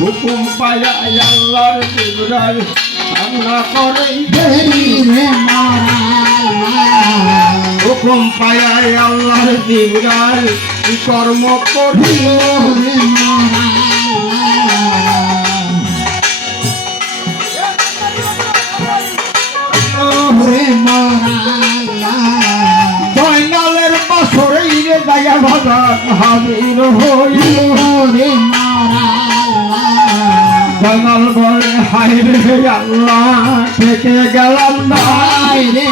হুকুম পায়া আল্লাহর জিবরাইল হামলা করে হুকুম পায়া আল্লাহর জিবরাইল কর্ম করিল জয়নালের পাশরে ইরে দায়া ভগবান হাজির হইল রে জয়নাল বলে হায় রে আল্লাহ থেকে গেলাম না রে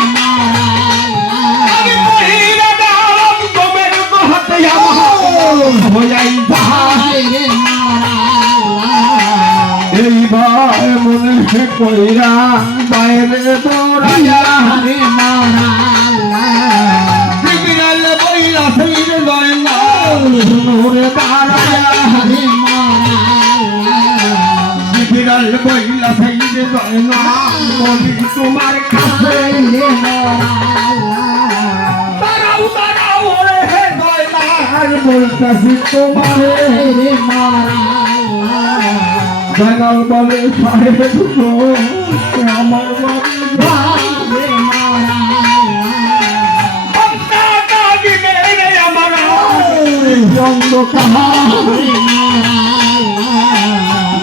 এইবার মনে কইরা বাইরে দৌড়াইয়া রে মারা বিড়াল বইলা সেই রে জয়নাল রে দাঁড়াইয়া রে বিড়াল বইলা সেই রে জয়নাল বলি তোমার কাছে রে দাঁড়াও রে হে জয়নাল বলতাছি তোমার রে জয়নাল বলে সাহেব আমার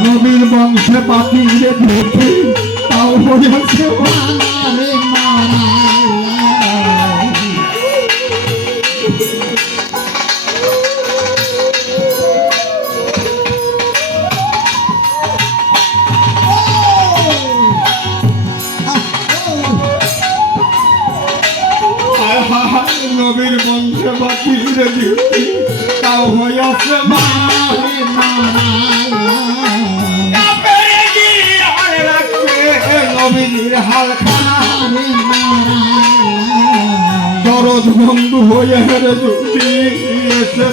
নবীর বংশে বাতিলে ধরতে তাও হয়েছে নবীর বংশে বাতিলে ধরতে তাও হয়েছে নবীর হালখানা দরদ বন্ধু হয়ে হেরে যদি এসে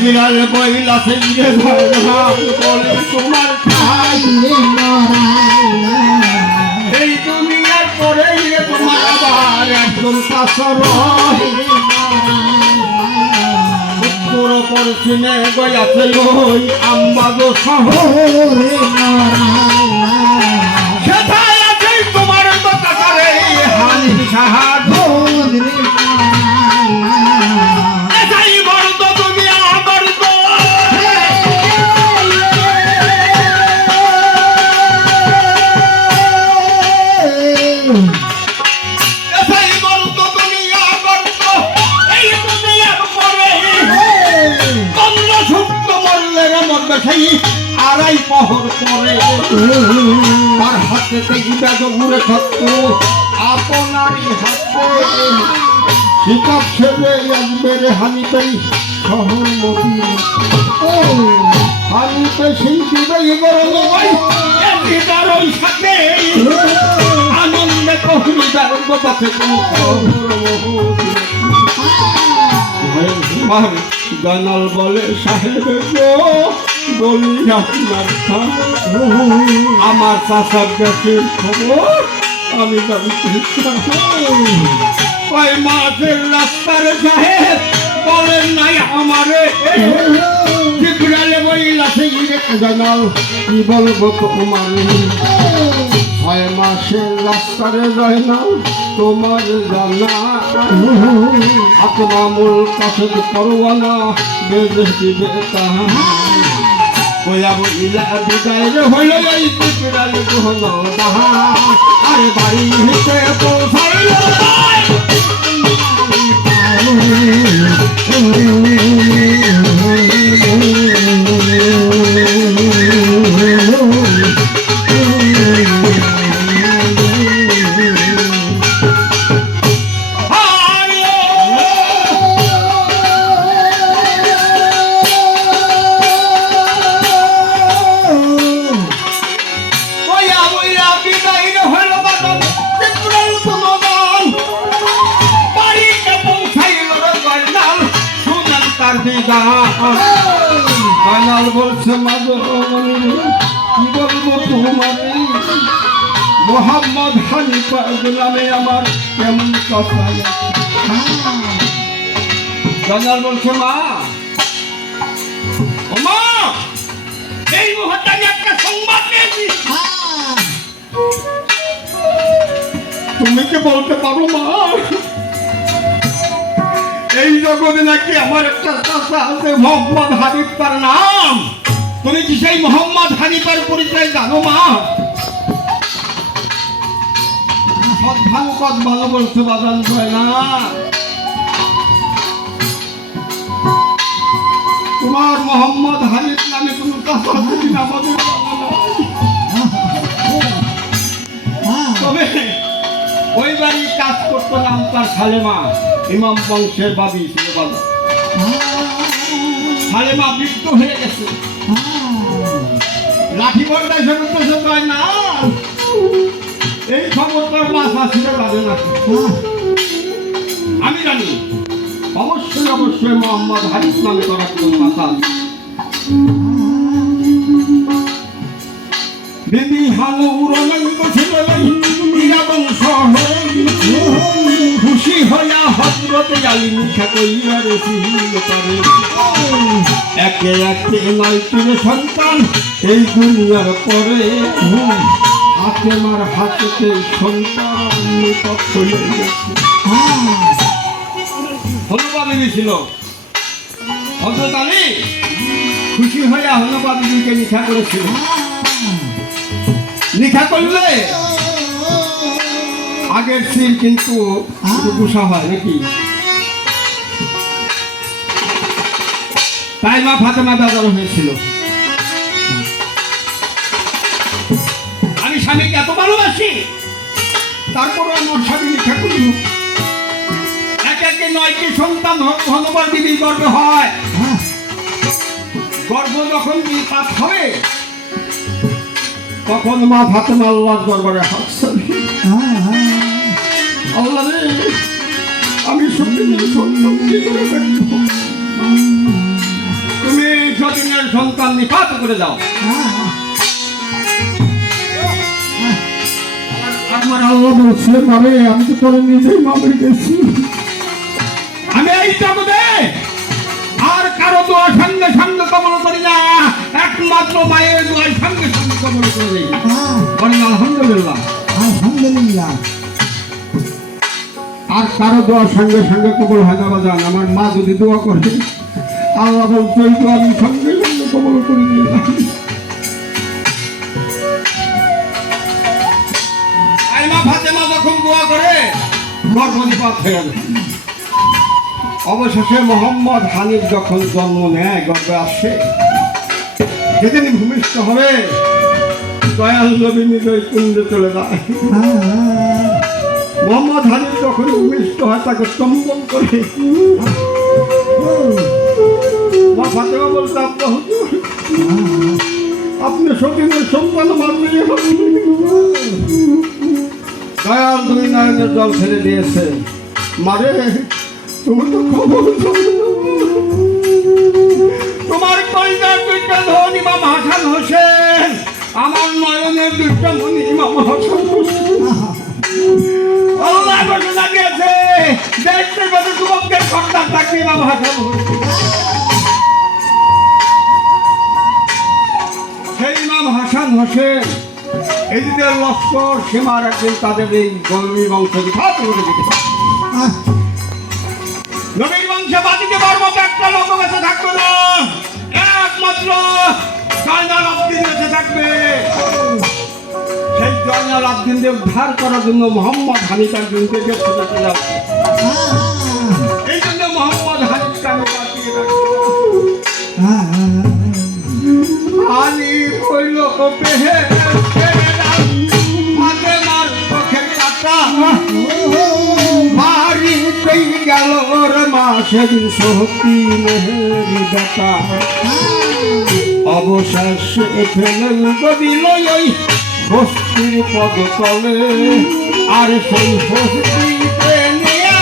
বিড়াল বইলা সঙ্গে বলে তোমার এই দুনিয়ার পরে তোমার আবার একজন শাসর উত্তর পশ্চিমে গয়াছে ওই আম্বাদ শহরে সেটাই আছে তোমার দোকানে হানি সাহায্য আড়াই পহর পরে তার হাতে ঘুরে থাকতো আপনারই হাতে হিসাব ছেড়ে একবারে হানিতেই সহমতি হানিতে সেই দিবেই গরম ওই সাথে আনন্দে কহলি বাপে গানাল বলে সাহেব বলি আপনার আমার চাষার গাছের খবর আমি কয় মাসের রাস্তার সাহেব বলেন নাই আমারে জানাল কি বলবো তোমার 6 মাসের রাস্তারে যায় না তোমার জানা আপনামূল কাছে পরোয়ানা বেঁধে দিবে তাহা কয়া বইলা বিদায় রে হইল এই পিপড়াল হলো দাহা আরে বাড়ি হইতে পৌঁছাইল হইয়া বিদায় হইল বাদন ত্রিপুরার গুণগান বাড়িতে পৌঁছাইল রে গয়নাল শুনেন তার বিদান গয়নাল বলছে মাগো কি বলবো তোমারে মোহাম্মদ হানিফা গোলামে আমার কেমন কথা গয়নাল বলছে মা ও মা এই মুহূর্তে আমি একটা সংবাদ পেয়েছি তুমি কি বলতে পারো মা এই জগতে নাকি আমার একটা চাচা আছে মোহাম্মদ হানিফ তার নাম তুমি কি সেই মোহাম্মদ হানিফার পরিচয় জানো মা ভালো ভালো বলছে বাজান হয় না তোমার মোহাম্মদ হানিফ নামে কোনো চাচা দিন আমাদের তবে ওই বাড়ির কাজ করতো নাম তার সালেমা ইমাম বংশের বাবি ছিল বাবা সালেমা মৃত্যু হয়ে গেছে লাঠি বর্দায় সে কয় না এই খবর তোর মাছ আসলে লাগে না আমি জানি অবশ্যই অবশ্যই মোহাম্মদ হানিফ নামে করা কোনো মাথা বিবি হানু রণঙ্গ ছিল খুশি হইয়া হজরতে আলী মিশা কইয়া রসিল করে একে একে নাইটির সন্তান এই দুনিয়ার পরে হাতে মার হাতে সন্তান নিকট হয়ে গেছে হনুমা বিবি ছিল হজরত আলী খুশি হইয়া হনুমা বিবিকে নিশা করেছিল নিশা করলে আগের সিল কিন্তু গুসা হয় নাকি তাই মা ফাতেমা বেজার হয়েছিল আমি স্বামীকে এত ভালোবাসি তারপর আমার স্বামী নিশা করল এক একে 9টি সন্তান হনুমার বিবি গর্বে হয় গর্ভ যখন পাপ হবে তখন মা ফাতেমা আল্লাহর দরবারে হাত ছাড়ি আল্লাহ রে আমি তুমি সতীনের সন্তান নিপাত করে দাও আমার আল্লাহ বলছে মারে আমি তো তোর নিজেই মামরি গেছি আমি এই জগতে আর কারো দোয়ার সঙ্গে সঙ্গে কবল করি না একমাত্র মায়ের দোয়ার সঙ্গে সঙ্গে কবল করে দেই বলেন আলহামদুলিল্লাহ আলহামদুলিল্লাহ আর কারো দোয়ার সঙ্গে সঙ্গে কবল হয় না বাজান আমার মা যদি দোয়া করে আল্লাহ বলছে ওই দোয়া আমি সঙ্গে সঙ্গে কবল করে দিলাম আই মা ফাতেমা যখন দোয়া করে গর্ভপাত হয়ে যাবে অবশেষে মোহাম্মদ হানিফ যখন জন্ম নেয় গর্বে আসে যেদিন ভূমিষ্ঠ হবে দয়াল নবী নিজেই কুণ্ডে চলে যায় মোহাম্মদ হানিফ যখন ভূমিষ্ঠ হয় তাকে চম্বন করে মা ফাতেমা বলতে আপনি সতীনের সন্তান মানলে দয়াল 2 নয়নের জল ছেড়ে দিয়েছে মারে তুমি তো খবর তোমার কলিজার 2টা ধন ইমাম হাসান হোসেন আমার নয়নের 2টা মনি ইমাম হাসান হোসেন আল্লাহ ঘোষণা দিয়েছে দেখতে পেতে যুবকদের সন্তান থাকবে ইমাম হাসান হোসেন সেই ইমাম হাসান হোসেন এদিকে লস্কর সীমার একদিন তাদের এই গৌরী বংশ বিখ্যাত করে দিতে নবীর বংশে বাঁচিতে পারবো একটা লোক বেঁচে থাকবে না একমাত্র জয়নাল আবদিন বেঁচে থাকবে সেই জয়নাল আবদিনকে উদ্ধার করার জন্য মোহাম্মদ হানিফ একজনকে গেছে যেতে যাচ্ছে এই জন্য মোহাম্মদ হানিফকে আমি বাঁচিয়ে রাখবো হানিফ হইল পেহে ফাতেমার চোখের কাটা মারি কই গেল রে মা সেদিন সত্যি মেহেরি বেটা অবশেষে ফেলেন গদিল ওই বস্তির পদ তলে আর সেই হস্তিতে নিয়া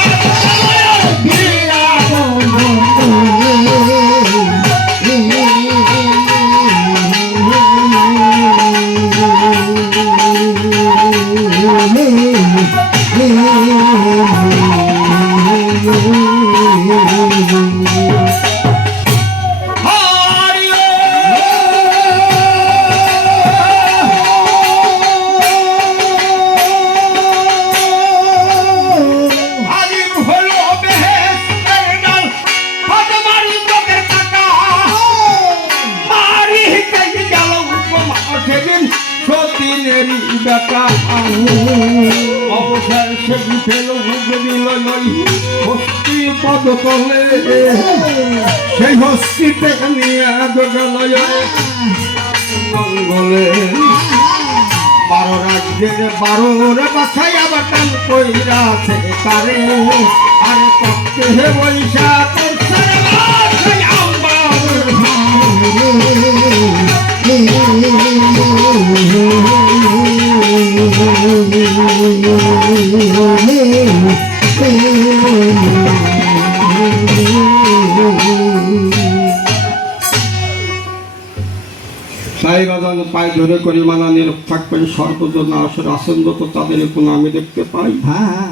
বেটা অবশেষে উঠেল দিল হস্তি পদ তলে সেই হস্তিতে নিয়ে গেল মঙ্গলে 12 রাজ্যের 12 বাছাই আবার টান কইরাছে কারে আরে তত্ত্বে হে বৈশা করছে সাইবাজান পায়ে ধরে করি মানা নিরক্ষাক করে সর্বজন আসর আসন্দ তো তাদের কোনো আমি দেখতে পাই। হ্যাঁ